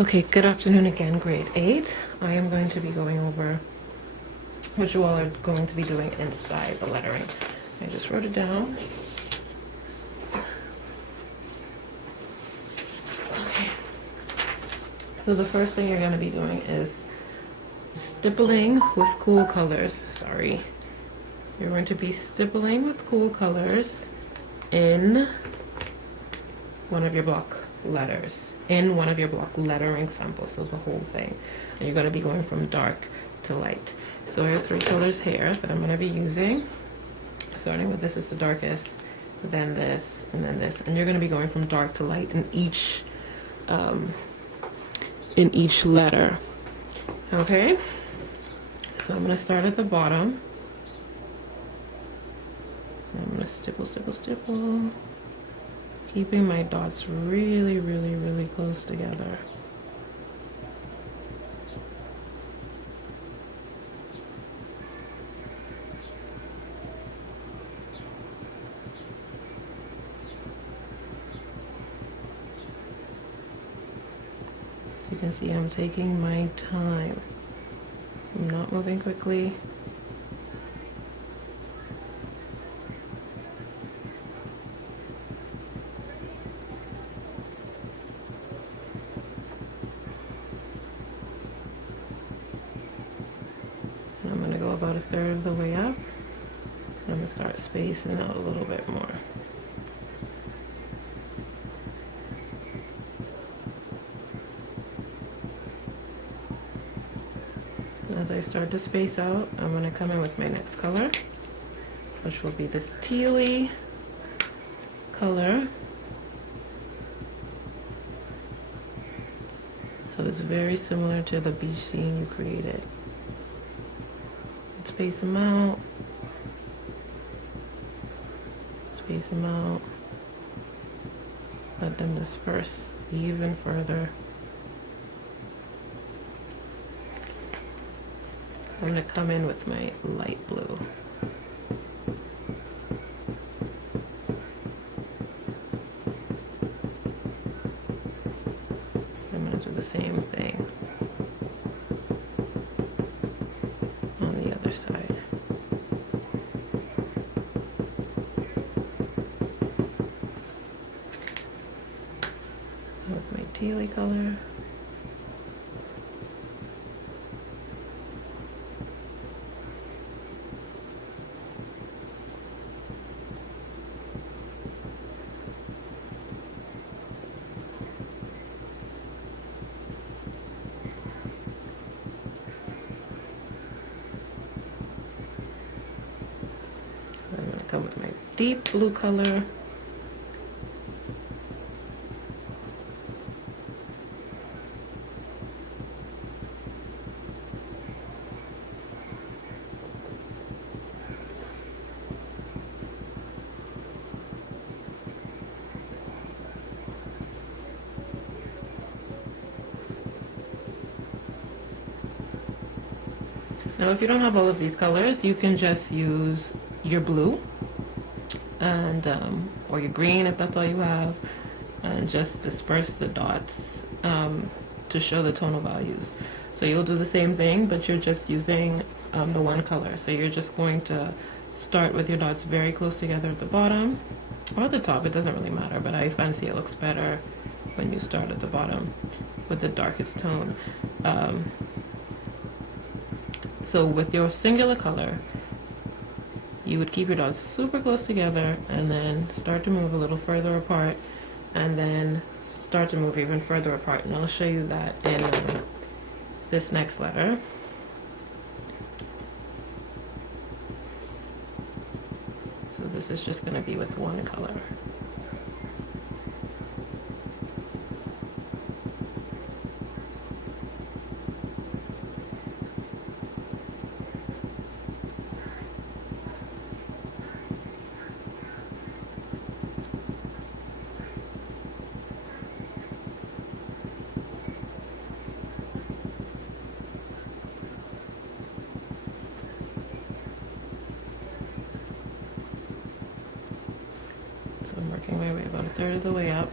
Okay, good afternoon again, grade 8. I am going to be going over what you all are going to be doing inside the lettering. I just wrote it down. Okay. So the first thing you're going to be doing is stippling with cool colors. Sorry. You're going to be stippling with cool colors in one of your block letters. In one of your block lettering samples, so the whole thing. And you're going to be going from dark to light. So I have 3 colors here that I'm going to be using. Starting with this is the darkest, then this, and then this. And you're going to be going from dark to light in each letter. Okay? So I'm going to start at the bottom. I'm going to stipple, stipple, stipple. Keeping my dots really, really, really close together. So you can see I'm taking my time. I'm not moving quickly. And I'm going to go about 1/3 of the way up. I'm going to start spacing out a little bit more. As I start to space out, I'm going to come in with my next color, which will be this tealy color. So it's very similar to the beach scene you created. Space them out. Space them out. Let them disperse even further. I'm going to come in with my light blue. I'm going to do the same thing on the other side. With my tealy color. I'm going to come with my deep blue color. Now if you don't have all of these colors, you can just use your blue and or your green if that's all you have, and just disperse the dots to show the tonal values. So you'll do the same thing, but you're just using the one color. So you're just going to start with your dots very close together at the bottom or the top, it doesn't really matter, but I fancy it looks better when you start at the bottom with the darkest tone. So with your singular color, you would keep your dots super close together and then start to move a little further apart and then start to move even further apart. And I'll show you that in this next letter. So this is just going to be with one color. So I'm working my way about 1/3 of the way up.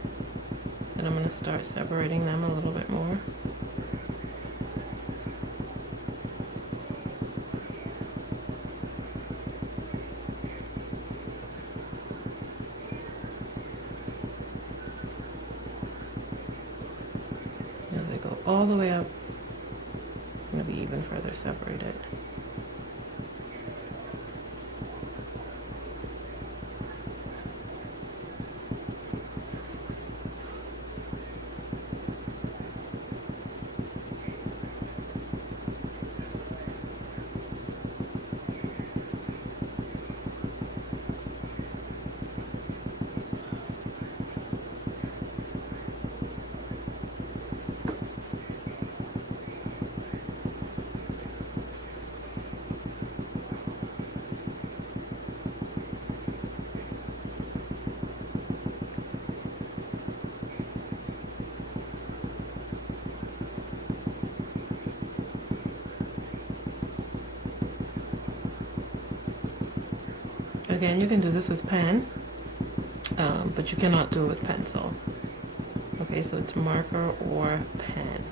And I'm going to start separating them a little bit more. As I go all the way up, it's going to be even further separated. Again, you can do this with pen, but you cannot do it with pencil. Okay, so it's marker or pen.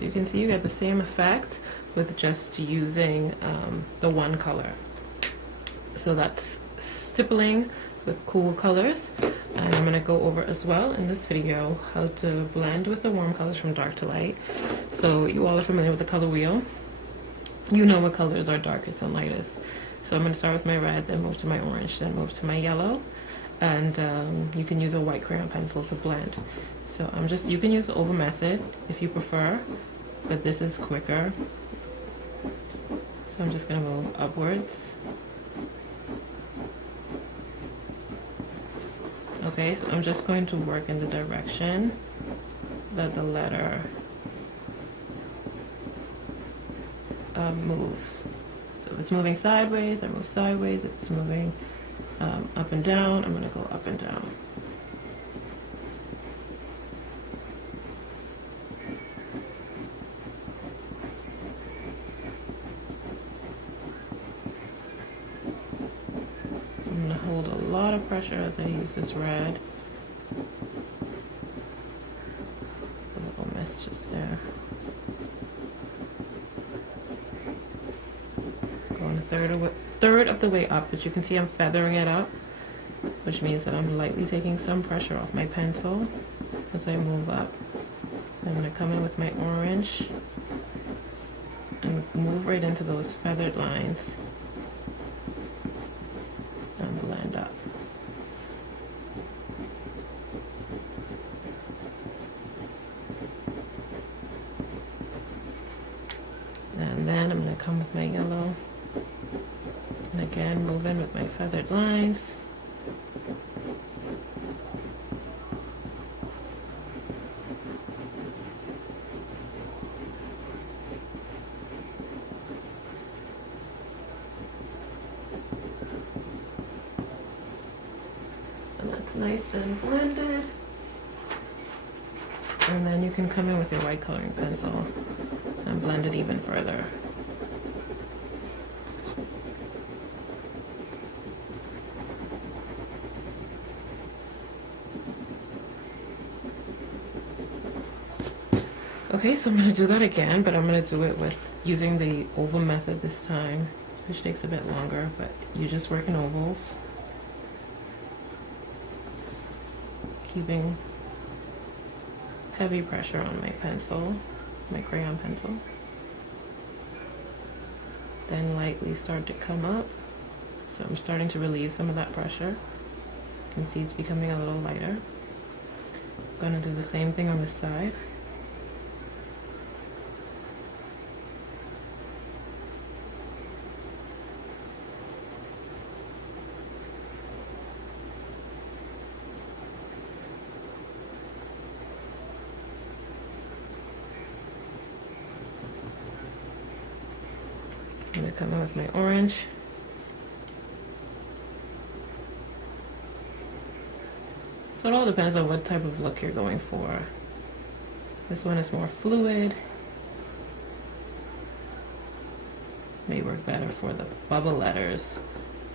You can see you get the same effect with just using the one color. So that's stippling with cool colors, and I'm going to go over as well in this video how to blend with the warm colors from dark to light. So you all are familiar with the color wheel. You know what colors are darkest and lightest. So I'm going to start with my red, then move to my orange, then move to my yellow, and you can use a white crayon pencil to blend. So you can use the oval method if you prefer, but this is quicker. So I'm just going to move upwards. Okay, so I'm just going to work in the direction that the letter moves. So if it's moving sideways, I move sideways. If it's moving up and down, I'm going to go up and down. Hold a lot of pressure as I use this red. A little mess just there. Going a third of the way up, but you can see I'm feathering it up, which means that I'm lightly taking some pressure off my pencil as I move up. I'm going to come in with my orange and move right into those feathered lines. Blend up. And then I'm going to come with my yellow and again move in with my feathered lines. Nice and blended, and then you can come in with your white coloring pencil and blend it even further. Okay, so I'm going to do that again, but I'm going to do it with using the oval method this time, which takes a bit longer, but you just work in ovals. Keeping heavy pressure on my pencil, my crayon pencil. Then lightly start to come up. So I'm starting to relieve some of that pressure. You can see it's becoming a little lighter. I'm going to do the same thing on this side. come in with my orange. So it all depends on what type of look you're going for. This one is more fluid. May work better for the bubble letters,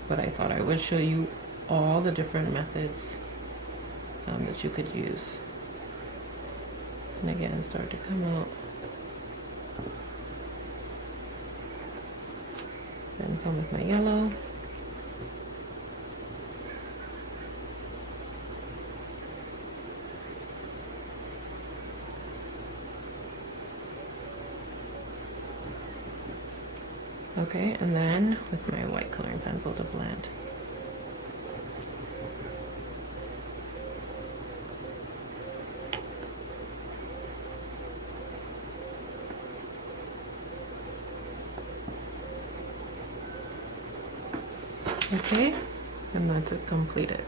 but I thought I would show you all the different methods that you could use. And again, start to come out. Then come with my yellow. Okay, and then with my white coloring pencil to blend. Okay, and that's it completed.